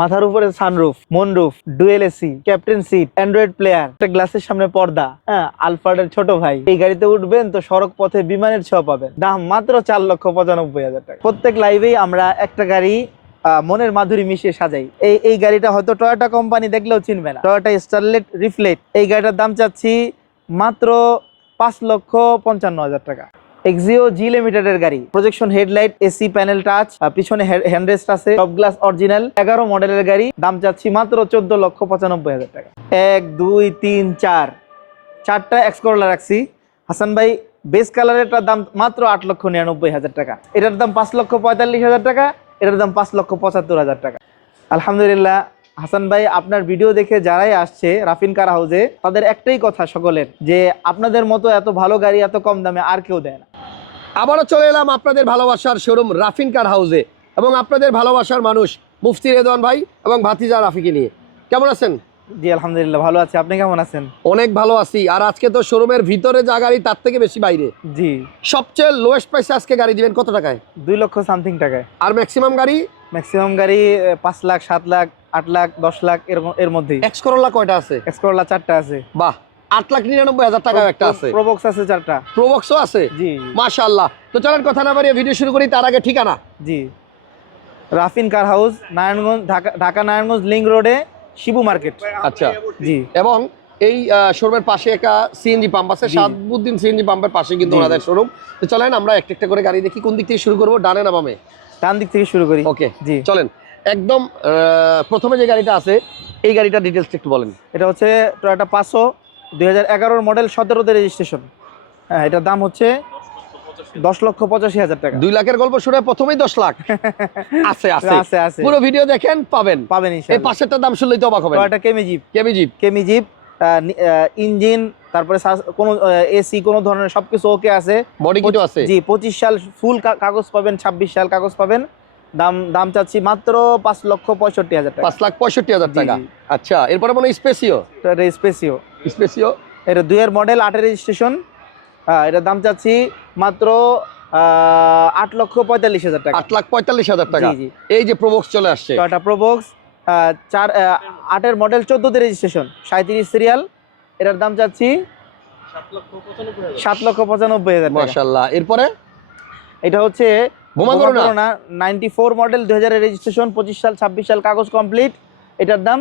মাথার উপরে sunroof moonroof dual AC captain seat Android player একটা গ্লাসের সামনে পর্দা হ্যাঁ আলফার্ডের ছোট ভাই। এই গাড়িতে উঠবেন তো সড়ক পথে বিমানের ছোঁয়া পাবেন। দাম মাত্র চার লক্ষ পঁচানব্বই হাজার টাকা। প্রত্যেক লাইভেই আমরা একটা গাড়ি মনের মাধুরী মিশিয়ে সাজাই। এই এই গাড়িটা হয়তো টয়োটা কোম্পানি দেখলেও চিনবে না। টয়োটা স্টারলেট রিফ্লেট এই গাড়িটার দাম চাচ্ছি মাত্র পাঁচ লক্ষ পঞ্চান্ন হাজার টাকা। এক্সিও জি লিমিটেডের গাড়ি। Projection headlight AC panel touch পিছনে হ্যান্ডরেস্ট আছে টপ গ্লাস অরিজিনাল এগারো মডেলের গাড়ি, দাম চাচ্ছি মাত্র চোদ্দ লক্ষ পঁচানব্বই হাজার টাকা। এক, দুই, তিন, চার। চারটা এক্সকোরলা রাখছি। হাসান ভাই বেস কালারেরটার দাম মাত্র আট লক্ষ নিরানব্বই হাজার টাকা। এটার দাম পাঁচ লক্ষ পঁয়তাল্লিশ হাজার টাকা, এটার দাম পাঁচ লক্ষ পঁচাত্তর হাজার টাকা। আলহামদুলিল্লাহ, হাসান ভাই, আপনার ভিডিও দেখে যারাই আসছে রাফিন কার হাউজে তাদের একটাই কথা সকলের, যে আপনাদের মতো এত ভালো গাড়ি এত কম দামে আর কেউ দেয় না। আবারও চলে এলাম আপনাদের ভালোবাসার শোরুম রাফিন কার হাউসে এবং আপনাদের ভালোবাসার মানুষ মুফতি রেদওয়ান ভাই এবং ভাতিজা রাফিকে নিয়ে। কেমন আছেন? জি আলহামদুলিল্লাহ ভালো আছি। আপনি কেমন আছেন? অনেক ভালো আছি। আর আজকে তো শোরুমের ভিতরে যা গাড়ি তার থেকে বেশি বাইরে। জি। সবচেয়ে লোয়েস্ট প্রাইসে আজকে গাড়ি দিবেন কত টাকায়? দুই লক্ষ সামথিং টাকায়। আর ম্যাক্সিমাম গাড়ি? ম্যাক্সিমাম গাড়ি পাঁচ লাখ সাত লাখ আট লাখ দশ লাখ এরকম এর মধ্যেই। এক্স করোলা কয়টা আছে? এক্সকোরলা চারটা আছে। বাহ! আট লাখ নিরানব্বই হাজার টাকা একটা আছে। প্রবক্স আছে চারটা। প্রোবক্সও আছে? জি। মাশাআল্লাহ। তো চলেন কথা না বাড়িয়ে ভিডিও শুরু করি তার আগে ঠিকানা। জি। Rafin car house Narayanganj Dhaka Dhaka Narayanganj link রোডে শিবু মার্কেট। আচ্ছা। জি। এবং এই শোরুমের পাশে একটা সিএনজি পাম্প আছে। সাদবুদ্দিন সিএনজি পাম্পের পাশে কিন্তু ওনাদের শোরুম তো চলেন আমরা একটা একটা করে গাড়ি দেখি কোন দিক থেকে শুরু করব ডানে না বামে? ডান দিক থেকে শুরু করি। ওকে জি। চলেন। একদম প্রথমে যে গাড়িটা আছে এই গাড়িটা ডিটেলস একটু বলেন। এটা হচ্ছে টয়োটা পাঁচশো দুই হাজার মডেল সতেরোতে রেজিস্ট্রেশন। হ্যাঁ এটার দাম হচ্ছে দশ লক্ষ পঁচাশি হাজার টাকা। দুই লাখের গল্প শুনে প্রথমেই দশ লাখ। আছে আছে। আছে আছে। পুরো ভিডিও দেখেন পাবেন। পাবেন এই ইনশাআল্লাহ দাম শুনলেই তো অবাক হবেন। Toyota Camry jeep. KB jeep. Camry jeep engine তারপরে কোনো এসি কোনো ধরনের সবকিছু ওকে আছে। বডি কিছু আছে। জি পঁচিশ সাল ফুল কাগজ পাবেন ছাব্বিশ সাল কাগজ পাবেন। দাম দাম চাচ্ছি মাত্র পাঁচ লক্ষ পঁয়ষট্টি হাজার টাকা। পাঁচ লাখ পঁয়ষট্টি হাজার টাকা। আচ্ছা এরপরে মনে স্পেসিও। এটা স্পেসিও। স্পেসিও। এটা দুইয়ের মডেল আটের রেজিস্ট্রেশন হ্যাঁ এটার দাম চাচ্ছি মাত্র আট লক্ষ পঁয়তাল্লিশ হাজার টাকা। আট লাখ পঁয়তাল্লিশ হাজার টাকা। এই যে প্রবক্স চলে আসছে। টয়োটা প্রোবক্স চার আটের মডেল চোদ্দোতে রেজিস্ট্রেশন সাঁত্রিশ সিরিয়াল এটার দাম চাচ্ছি সাত লক্ষ পঁচানব্বই হাজার টাকা। মাশাল্লাহ এরপরে? এটা হচ্ছে নাইনটি ফোর মডেল দুই হাজারের রেজিস্ট্রেশন পঁচিশ সাল ছাব্বিশ সাল কাগজ কমপ্লিট এটার দাম?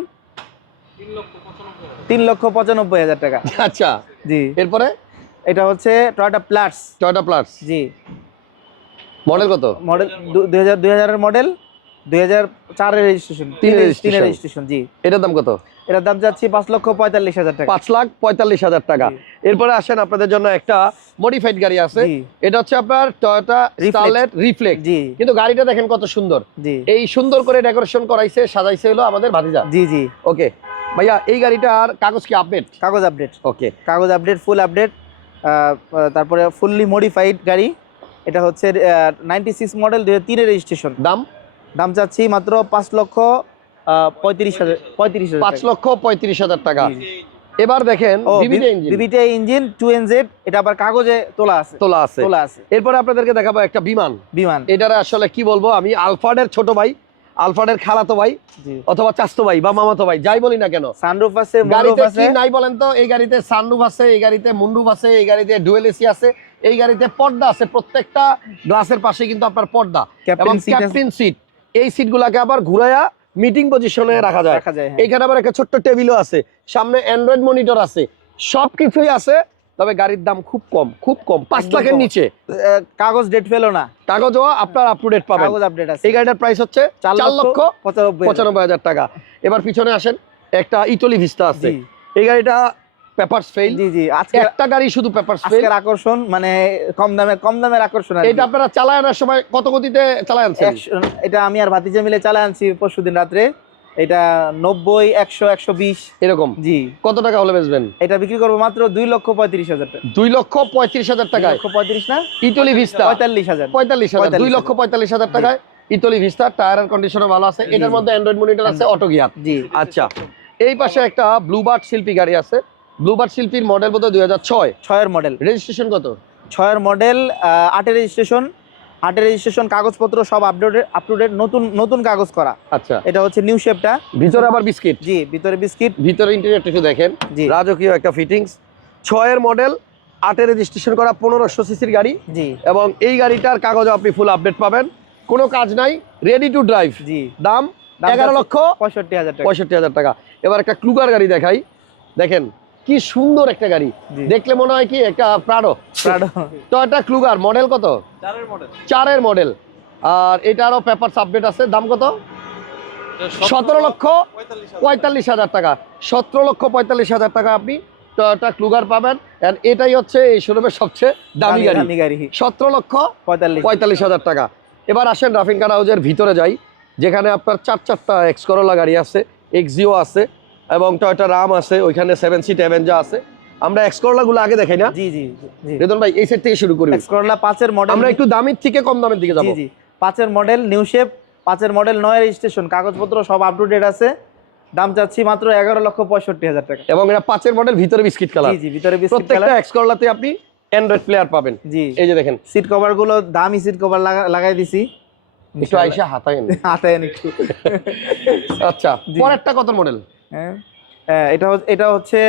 তিন লক্ষ পঁচানব্বই হাজার টাকা। আচ্ছা। জি। এরপরে? এটা হচ্ছে Toyota plus Toyota plus G. Model কত? মডেল দুই হাজার দুই হাজারের মডেল দুই হাজার চারের রেজিস্ট্রেশন তিনের তিনের রেজিস্ট্রেশন জি। এটার দাম কত? এটার দাম যাচ্ছি পাঁচ লক্ষ পঁয়তাল্লিশ হাজার টাকা। পাঁচ লাখ পঁয়তাল্লিশ হাজার টাকা। এরপরে আসেন আপনাদের জন্য একটা মডিফাইড গাড়ি আছে। এটা হচ্ছে আপনার টয়োটা স্টারলেট রিফ্লেক্ট জি। কিন্তু গাড়িটা দেখেন কত সুন্দর। জি। এই সুন্দর করে ডেকোরেশন করাইছে সাজাইছে হলো আমাদের ভাতিজা। জি জি। ওকে ভাইয়া এই গাড়িটার কাগজ কি আপডেট কাগজ আপডেট ওকে কাগজ আপডেট ফুল আপডেট তারপরে ফুললি মডিফাইড গাড়ি। এটা হচ্ছে নাইনটি সিক্স মডেল দুই হাজার রেজিস্ট্রেশন দাম? দাম চাচ্ছি মাত্র পাঁচ লক্ষ পঁয়ত্রিশ হাজার পঁয়ত্রিশ পাঁচ টাকা। লক্ষ পঁয়ত্রিশ হাজার টাকা। এবার দেখেন engine engine two N Z এটা আবার কাগজে তোলা আছে। তোলা আছে। তোলা আছে। এরপরে আপনাদেরকে দেখাবো একটা বিমান। বিমান। এটার আসলে কি বলব আমি আলফাডের ছোট ভাই আলফাডের খালাতো ভাই অথবা চাস্তো ভাই বা মামাতো ভাই যাই বলি না কেন। সানরুফ আছে গাড়িতে কি নাই বলেন তো? এই গাড়িতে সানরুফ আছে এই গাড়িতে মুন্ডুফ আছে এই গাড়িতে ডুয়েল এসি আছে এই গাড়িতে পর্দা আছে প্রত্যেকটা গ্লাসের পাশে কিন্তু আপনার পর্দা এবং ক্যাপ্টেন সিট এই সিটগুলোকে আবার ঘুরাইয়া মিটিং পজিশনে রাখা যায়। হ্যাঁ। এইখানে আবার একটা ছোট্ট টেবিলও আছে। সামনে অ্যান্ড্রয়েড মনিটর আছে। সব কিছুই আছে। তবে গাড়ির দাম খুব কম খুব কম। পাঁচ লাখের নিচে। কাগজ ডেট ফেলো না। কাগজও আপনার আপ টু ডেট পাবেন। কাগজ আপডেট আছে। এই গাড়িটার প্রাইস হচ্ছে চার লক্ষ পঁচানব্বই হাজার। টাকা। এবার পিছনে আসেন একটা ইটলি ভিস্তা আছে। এই গাড়িটা পেপারস ফেল জি জি আজকে একটা গাড়ি শুধু পেপারস ফেল আজকের আকর্ষণ মানে কম দামে কম দামের আকর্ষণ এটা আপনারা চালায় আনার সময় কত গতিতে চালায় আনছেন? এটা আমি আর ভাতিজা মিলে চালা আনছি পরশু দিন রাত্রে। এটা নব্বই একশো একশো বিশ। এরকম? জি। কত টাকা হলে বেচবেন? এটা বিক্রি করব মাত্র দুই লক্ষ পঁয়ত্রিশ হাজার টাকা। দুই লক্ষ পঁয়ত্রিশ হাজার টাকায়? লক্ষ পঁয়ত্রিশ না? ইটলি ভিস্তা পঁয়তাল্লিশ হাজার। পঁয়তাল্লিশ হাজার দুই লক্ষ পঁয়তাল্লিশ হাজার টাকায় ইটলি ভিস্তা টায়ার কন্ডিশনও ভালো আছে। এটার মধ্যে অ্যান্ড্রয়েড মনিটর আছে অটো গিয়ার জি। আচ্ছা। এই পাশে একটা ব্লুবার্ড শিল্পী গাড়ি আছে। ব্লুবার্ড শিল্পীর মডেল বোধহয় দুই হাজার ছয়। ছয়ের মডেল রেজিস্ট্রেশন কত? ছয়ের মডেল আটের রেজিস্ট্রেশন আটের রেজিস্ট্রেশন কাগজপত্র সব আপডেটেড আপ টু ডেট নতুন নতুন কাগজ করা। আচ্ছা। এটা হচ্ছে নিউ শেপটা ভিতরে আবার বিস্কিট? জি ভিতরে বিস্কিট। ভিতরে ইন্টেরিয়রটা একটু দেখেন। জি। রাজকীয় একটা ফিটিংস ছয়ের মডেল আটের রেজিস্ট্রেশন করা পনেরোশো সিসির গাড়ি। জি। এবং এই গাড়িটার কাগজ আপনি ফুল আপডেট পাবেন। কোনো কাজ নাই রেডি টু ড্রাইভ জি। দাম এগারো লক্ষ পঁয়ষট্টি হাজার টাকা। পঁয়ষট্টি হাজার টাকা। এবার একটা ক্লুগার গাড়ি দেখাই। দেখেন কি সুন্দর একটা গাড়ি। দেখলে মনে হয় কি একটা প্রাডো Prado। তো একটা ক্লুগার মডেল কত? চারের মডেল চারের মডেল আর এটারও পেপার আপডেট আছে দাম কত? সতেরো লক্ষ পঁয়তাল্লিশ হাজার টাকা। সতেরো লক্ষ পঁয়তাল্লিশ হাজার টাকা আপনি টয়োটা ক্লুগার পাবেন। And এটাই হচ্ছে এই শোরুমের সবচেয়ে দামি গাড়ি। সতেরো লক্ষ পঁয়তাল্লিশ। পঁয়তাল্লিশ হাজার টাকা। এবার আসেন রাফিন কার হাউজের ভিতরে যাই। যেখানে আপনার চার চারটা এক্স করোলা গাড়ি আছে এক্সিও আছে এবং টয়োটা রাম আছে ওইখানে সেভেন সিট অ্যাভেঞ্জা আছে। আমরা এক্স করোলাগুলো আগে দেখাই না? জি জি রেদন ভাই এই সেট থেকে শুরু করি। এক্স করলা পাঁচের মডেল আমরা একটু দামের থেকে কম দামের দিকে জি যাব। জি পাঁচের মডেল নিউ শেপ পাঁচের মডেল নয় রেজিস্ট্রেশন কাগজপত্র সব আপ টু ডেট আছে। দাম চাচ্ছি মাত্র এগারো লক্ষ পঁয়ষট্টি হাজার টাকা। এবং এটা পাঁচের মডেল ভিতরে বিস্কিট কালার জি জি ভিতরে বিস্কিট প্রত্যেকটা কালার এক্স করোলাতে আপনি অ্যান্ড্রয়েড প্লেয়ার পাবেন। জি। এই যে দেখেন। সিট কভারগুলো দামি সিট কভার লাগাই দিছি। একটু আইসা হাতায় হাতায় একটু। আচ্ছা পরেরটা কত মডেল এটা হচ্ছে এটা হচ্ছে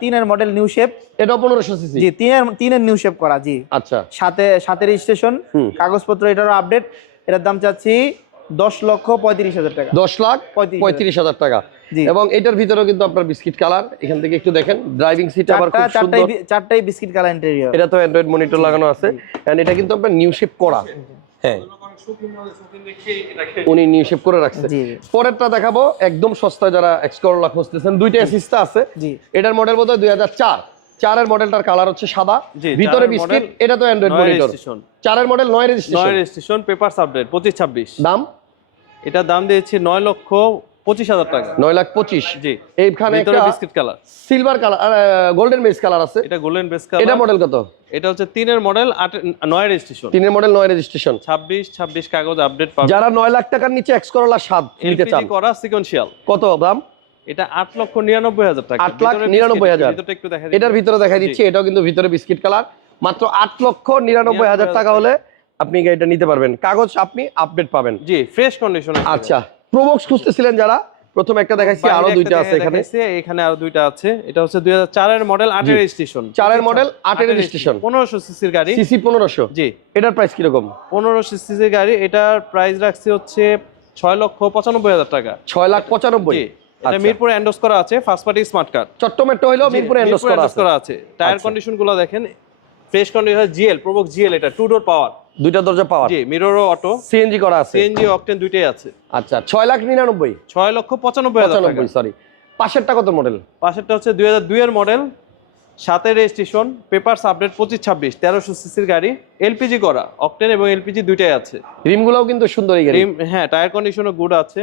তিনের মডেল নিউ শেপ এটাও পনেরোশো সিসি জি তিনের তিনের নিউ শেপ করা জি। আচ্ছা। সাথে সাথে রেজিস্ট্রেশন কাগজপত্র এটারও আপডেট এটার দাম চাচ্ছি দশ লক্ষ পঁয়ত্রিশ হাজার টাকা। দশ লাখ পঁয়ত্রিশ হাজার। টাকা। জি। এবং এটার ভিতরেও কিন্তু আপনার বিস্কিট কালার এখান থেকে একটু দেখেন ড্রাইভিং সিট আবার খুব চারটাই সুন্দর চারটাই বিস্কিট কালার ইন্টেরিয়র এটা তো অ্যান্ড্রয়েড মনিটর লাগানো আছে। এন্ড এটা কিন্তু আপনার নিউ শেপ করা। হ্যাঁ। উনি নিউ শেপ করে রাখছে। পরেরটা দেখাবো একদম সস্তা যারা এক্সকরলা খুঁজতেছেন দুইটা অ্যাসিস্টা আছে। এটার মডেল বোধহয় দুই হাজার চার। চারের মডেলটার কালার হচ্ছে সাদা। ভিতরে বিস্কিট এটা তো অ্যান্ড্রয়েড মনিটর রেজিস্ট্রেশন চারের মডেল নয় নয় রেজিস্ট্রেশন রেজিস্ট্রেশন পেপারস আপডেট পঁচিশ ছাব্বিশ। দাম? এটা দাম দিয়েছি নয় লক্ষ পঁচিশ হাজার টাকা। নয় লাখ পঁচিশ। জি। এইখানে biscuit colour silver colour golden base colour আছে। এটা গোল্ডেন বেস এটা মডেল কত? এটা হচ্ছে তিনের মডেল আট নয় রেজিস্ট্রেশন তিনের মডেল নয় রেজিস্ট্রেশন ছাব্বিশ ছাব্বিশ কাগজ আপডেট পাবে। যারা নয় লাখ টাকার নিচে এক্স করলা স্বাদ নিতে চান। করা সিকোয়েন্সিয়াল কত দাম? এটা আট লক্ষ নিরানব্বই হাজার টাকা। আট লাখ নিরানব্বই হাজার। ভিতরটা একটু দেখা এটার ভিতরে দেখা দিচ্ছি এটাও কিন্তু ভিতরে বিস্কিট কালার মাত্র আট লক্ষ নিরানব্বই হাজার টাকা হলে আপনি এটা নিতে পারবেন। কাগজ আপনি আপডেট পাবেন। জি ফ্রেশ কন্ডিশন আচ্ছা। প্রোবক্স খুঁজতেছিলেন যারা? প্রথমে একটা দেখাচ্ছি আরও দুইটা আছে এখানে। এখানে আরও দুইটা আছে। এটা হচ্ছে দুই হাজার চারের মডেল আটের জি। রেজিস্ট্রেশন চারের model, আটের registration। পনেরোশো সিসির গাড়ি। সিসি পনেরোশো। জি। এটার প্রাইস কীরকম? পনেরোশো সিসির গাড়ি এটার প্রাইস রাখছি হচ্ছে ছয় লক্ষ পঁচানব্বই হাজার টাকা। ছয় লাখ পঁচানব্বই। জি। এটা আচ্ছা। মিরপুরে এন্ডোস করা আছে ফার্স্ট পার্টি স্মার্ট কার্ড চট্টমেট্টো হইলেও মিরপুরে এন্ডোস করা আছে। টায়ার আচ্ছা। কন্ডিশনগুলো দেখেন। ফ্রেশ কন্ডিশন জিএল প্রবক জিএল এটা টু ডোর পাওয়ার দুইটা দরজা পাওয়ার। জি মিররও অটো সিএনজি করা আছে। সিএনজি অকটেন দুইটাই আছে। আচ্ছা ছয় লাখ নিরানব্বই। ছয় লক্ষ পঁচানব্বই হাজার টাকা। সরি পাশেরটা কত মডেল পাশেরটা হচ্ছে দুই হাজার দুইয়ের মডেল সাতের রেজিস্ট্রেশন পেপারস আপডেট পঁচিশ ছাব্বিশ তেরোশো সিসির গাড়ি। এলপিজি করা অকটেন এবং এলপিজি দুইটাই আছে। রিমগুলোও কিন্তু সুন্দর এই গাড়ি। রিম হ্যাঁ টায়ার কন্ডিশনও গুড আছে।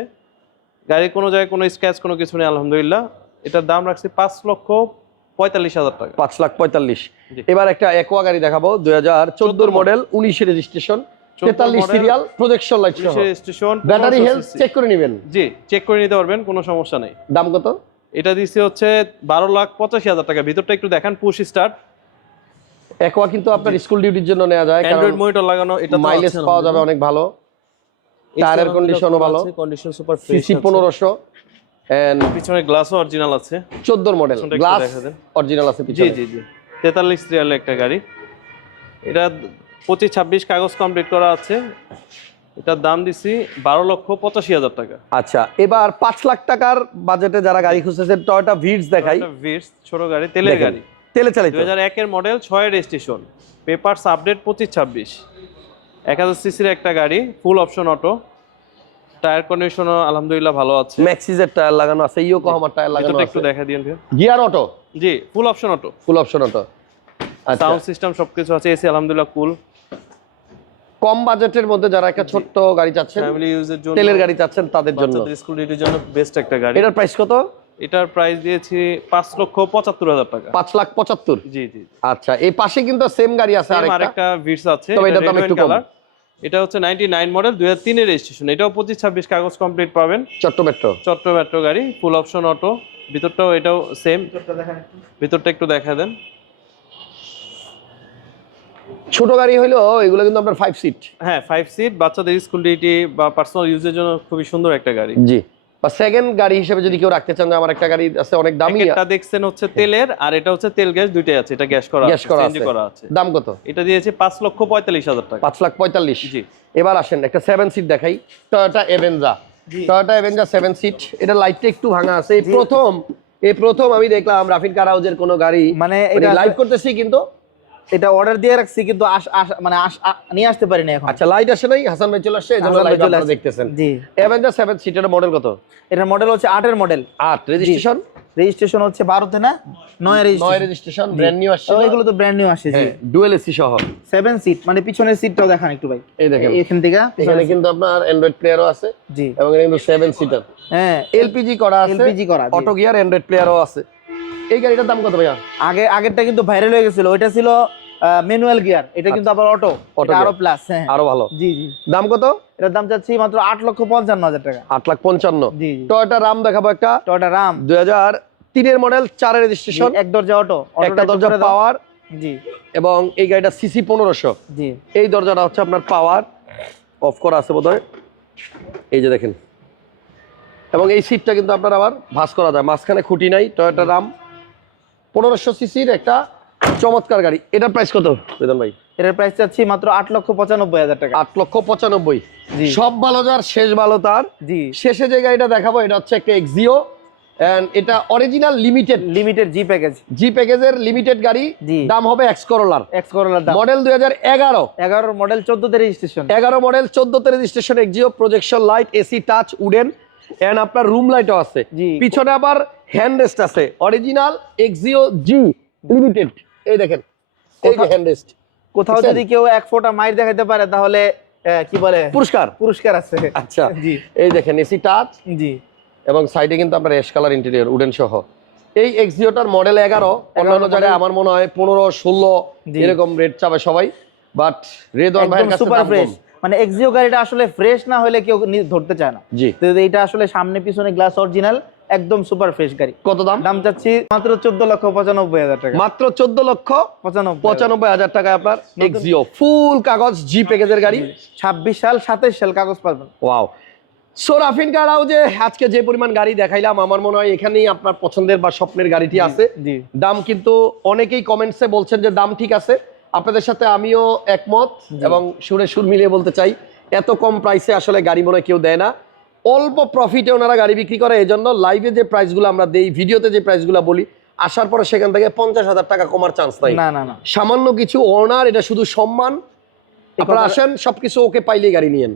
গাড়ির কোনো জায়গায় কোনো স্ক্র্যাচ কোনো কিছু নেই আলহামদুলিল্লাহ। এটার দাম রাখছি পাঁচ লক্ষ পঁয়তাল্লিশ হাজার টাকা। পাঁচ লাখ পঁয়তাল্লিশ। এবার একটা একোয়া গাড়ি দেখাবো দুই হাজার চোদ্দোর মডেল উনিশে রেজিস্ট্রেশন 14 তেতাল্লিশ serial projection light registration battery health check করে নেবেন। জি চেক করে নিতে পারবেন কোনো সমস্যা নেই। দাম কত? এটা দিচ্ছে হচ্ছে বারো লাখ পঁচাশি হাজার টাকা। ভিতরটা একটু দেখান পুশ স্টার্ট একোয়া কিন্তু আপনার স্কুল ডিউটির জন্য নেওয়া যায় অ্যান্ড্রয়েড মনিটর লাগানো এটা মাইলেজ পাওয়া যাবে অনেক ভালো। টায়ারের কন্ডিশনও ভালো। কন্ডিশন সুপার সিসি পনেরোশো। এন্ড পিছনে গ্লাসও অরিজিনাল আছে। চোদ্দোর মডেল গ্লাস অরিজিনাল আছে জি পিছনে। জি জি। তেতাল্লিশ রিয়ালের একটা গাড়ি। এটা পঁচিশ ছাব্বিশ কাগজ কমপ্লিট করা আছে। এটার দাম দিছি বারো লক্ষ পঁচাশি হাজার টাকা। আচ্ছা এবার পাঁচ লাখ টাকার বাজেটে যারা গাড়ি খুঁজতেছেন টয়টা ভিডস দেখাই। ভিটস ছোট গাড়ি তেলের গাড়ি। তেলে চালিত। দুই হাজার একের মডেল ছয় রেজিস্ট্রেশন পেপারস আপডেট পঁচিশ ছাব্বিশ। এক হাজার সিসির একটা গাড়ি ফুল অপশন অটো টায়ার কন্ডিশনও আলহামদুলিল্লাহ ভালো আছে। ম্যাক্সিজের টায়ার লাগানো আছে ইয়োকো টায়ার লাগানো ভিতরটা একটু দেখা দিন গিয়ার অটো জি full option auto full option auto sound system সবকিছু আছে এসি আলহামদুলিল্লাহ কুল কম বাজেটের মধ্যে যারা একটা ছোট্ট গাড়ি চাচ্ছেন ফ্যামিলি ইউজের জন্য তেলের গাড়ি চাচ্ছেন তাদের জন্য। স্কুল ডিউটির জন্য বেস্ট একটা গাড়ি। এটার প্রাইস কত? এটার প্রাইস দিয়েছি পাঁচ লক্ষ পঁচাত্তর হাজার টাকা। পাঁচ লাখ পঁচাত্তর? জি জি আচ্ছা এই পাশে কিন্তু সেম গাড়ি আছে আরেকটা। আরেকটা ভিটস আছে তবে এটা দাম একটু কম। এটা হচ্ছে নাইনটি নাইন মডেল দুই হাজার তিনের রেজিস্ট্রেশন এটাও পঁচিশ ছাব্বিশ কাগজ কমপ্লিট পাবেন। চট্ট মেট্রো চট্ট মেট্রো গাড়ি ফুল অপশন অটো ভিতরটাও এটাও সেম ভিতরটা একটু। দেখা দেন। ছোট গাড়ি হইল এগুলো কিন্তু আপনার ফাইভ সিট হ্যাঁ ফাইভ সিট বাচ্চাদের স্কুল ডিউটি বা পার্সোনাল ইউজের জন্য খুবই সুন্দর একটা গাড়ি। জি। বা সেকেন্ড গাড়ি হিসেবে যদি কেউ রাখতে চান আমার একটা গাড়ি আছে অনেক দামি। এটা দেখছেন হচ্ছে তেলের আর এটা হচ্ছে তেল গ্যাস দুইটাই আছে এটা গ্যাস করা গ্যাস করা আছে। দাম কত? এটা দিয়েছে পাঁচ লক্ষ পঁয়তাল্লিশ হাজার টাকা। পাঁচ লাখ পঁয়তাল্লিশ। জি। এবার আসেন একটা সেভেন সিট দেখাই। Toyota Avanza. Toyota Avanza seven seat এটা লাইটটা একটু ভাঙা আছে। এই প্রথম এই প্রথম আমি দেখলাম রাফিন কার হাউজের কোনো গাড়ি। মানে এটা লাইভ করতেছি কিন্তু এটা অর্ডার দিয়ে রাখছি কিন্তু মানে নিয়ে আসতে পারিনি এখন। আচ্ছা লাইট আসে নাই? হাসান ভাই চলে আসছে হাসান ভাই লাইট আপনারা দেখতেছেন। জি। এভেঞ্জা সেভেন সিটের মডেল কত? এটার মডেল হচ্ছে আটের মডেল আট রেজিস্ট্রেশন রেজিস্ট্রেশন হচ্ছে বারোতে না? নয় নয় রেজিস্ট্রেশন রেজিস্ট্রেশন ব্র্যান্ড নিউ আসছে। এগুলো তো ব্র্যান্ড নিউ আসছে জি। ডুয়েল এসি সহ। সেভেন সিট মানে পিছনের সিটটাও দেখান একটু ভাই। এই দেখেন। এখান থেকে। এখানে কিন্তু আপনার অ্যান্ড্রয়েড প্লেয়ারও আছে জি। এবং এটা কিন্তু সেভেন সিটার হ্যাঁ। এলপিজি করা আছে। LPG করা। অটো গিয়ার অ্যান্ড্রয়েড প্লেয়ারও আছে। এই গাড়িটার দাম কত ভাইয়া? আগে আগেরটা কিন্তু ভাইরাল হয়ে গেছিল ওইটা ছিল ম্যানুয়াল গিয়ার এটা কিন্তু আবার অটো আরও প্লাস হ্যাঁ। আরও ভালো। জি জি। দাম কত? এটার দাম চাচ্ছি মাত্র আট লক্ষ পঞ্চান্ন হাজার টাকা। আট লাখ পঞ্চান্ন। জি টয়োটা রাম দেখাবো একটা। টয়টা রাম দুই হাজার তিনের মডেল চারের রেজিস্ট্রেশন এক দরজা অটো একটা দরজা পাওয়ার জি। এবং এই গাড়িটা সিসি পনেরোশো। জি। এই দরজাটা হচ্ছে আপনার পাওয়ার অফ করা আছে বোধহয়। এই যে দেখেন। এবং এই সিটটা কিন্তু আপনার আবার ভাঁজ করা যায়। মাঝখানে খুঁটি নাই টয়োটা রাম পনেরোশো সিসির একটা চমৎকার গাড়ি। এটার প্রাইস কত বেদন ভাই? এটার প্রাইস চাচ্ছি মাত্র আট লক্ষ পঁচানব্বই হাজার টাকা। আট লক্ষ পঁচানব্বই। সব ভালো যার শেষ ভালো তার। জি। শেষে যে গাড়িটা দেখাবো এটা হচ্ছে একটা এক্সিও এটা original limited limited G package G প্যাকেজের লিমিটেড গাড়ি দাম হবে এক্স করোলার এক্স করোলার মডেল দুই হাজার এগারো। এগারোর মডেল চোদ্দতে রেজিস্ট্রেশন এগারো model চোদ্দতে registration Axio projection light AC touch wooden and আপনার রুম লাইটও আছে। পিছনে আবার হ্যান্ড রেস্ট আছে। অরিজিনাল এক্সিও জি লিমিটেড এই দেখেন। এই যে কোথাও- হ্যান্ড রেস্ট কোথাও যদি কেউ এক ফোঁটা মাইর দেখাতে পারে তাহলে কি বলে? পুরস্কার। পুরস্কার আছে। আচ্ছা। জি। এই দেখেন এসি টাচ জি। এবং সাইডে কিন্তু আপনার এস কালার ইন্টেরিয়র উডেন সহ। এই এক্সিওটার মডেল এগারো। অন্যান্য জায়গায় আমার মনে হয় পনেরো ষোলো। এরকম রেট চাবে সবাই। বাট ভাইয়ের কাছে সুপার ফ্রেশ। মানে এক্সিও গাড়িটা আসলে ফ্রেশ না হলে কেউ ধরতে চায় না। জি। তো এইটা আসলে সামনে পিছনে গ্লাস অরিজিনাল একদম সুপার ফ্রেশ গাড়ি। কত দাম? দাম চাচ্ছি মাত্র চোদ্দ লক্ষ পঁচানব্বই হাজার টাকা। মাত্র চোদ্দ লক্ষ পঁচানব্বই। পঁচানব্বই হাজার টাকায় আপনার এক্সিও ফুল কাগজ জি প্যাকেজের গাড়ি। ছাব্বিশ সাল সাতাইশ সাল কাগজ পাবেন। ওয়াও সো রাফিন কারাও যে আজকে যে পরিমাণ গাড়ি দেখাইলাম আমার মনে হয় এখানেই আপনার পছন্দের বা স্বপ্নের গাড়িটি আছে। জি। দাম কিন্তু অনেকেই কমেন্টসে বলছেন যে দাম ঠিক আছে। আপনাদের সাথে আমিও একমত এবং সুরে সুর মিলিয়ে বলতে চাই এত কম প্রাইসে আসলে গাড়ি মনে কেউ দেয় না। অল্প প্রফিটে ওনারা গাড়ি বিক্রি করে এই জন্য লাইভে যে প্রাইসগুলো আমরা দেই ভিডিওতে যে প্রাইসগুলো বলি আসার পরে সেখান থেকে পঞ্চাশ হাজার টাকা কমার চান্স নাই। না না সামান্য কিছু ওনার এটা শুধু সম্মান আপনারা আসেন সবকিছু ওকে পাইলেই গাড়ি নিয়েন।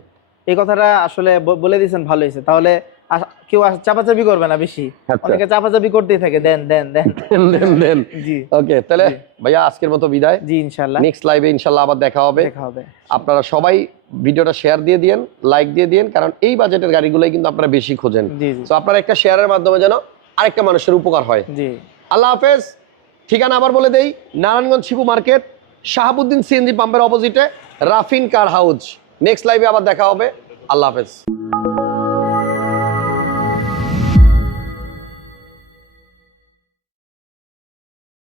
এই কথাটা আসলে বলে দিয়েছেন ভালো হয়েছে। তাহলে কেউ চাপাচাপি করবে না বেশি। আচ্ছা। অনেকে চাপাচাপি করতেই থাকে। দেন দেন দেন। দেন দেন জি। ওকে তাহলে ভাইয়া আজকের মতো বিদায়। জি ইনশাল্লাহ। নেক্সট লাইভে ইনশাল্লাহ আবার দেখা হবে। দেখা হবে আপনারা সবাই ভিডিওটা শেয়ার দিয়ে দিন লাইক দিয়ে দিন কারণ এই বাজেটের গাড়িগুলোই কিন্তু আপনারা বেশি খোঁজেন। তো আপনারা একটা শেয়ারের মাধ্যমে যেন আরেকটা মানুষের উপকার হয়। জি। আল্লাহ হাফেজ। ঠিকানা আবার বলে দেই নারায়ণগঞ্জ শিবু মার্কেট শাহাবুদ্দিন সিএনজি পাম্পের অপোজিটে রাফিন কার হাউস নেক্সট লাইভে আবার দেখা হবে। আল্লাহ হাফেজ।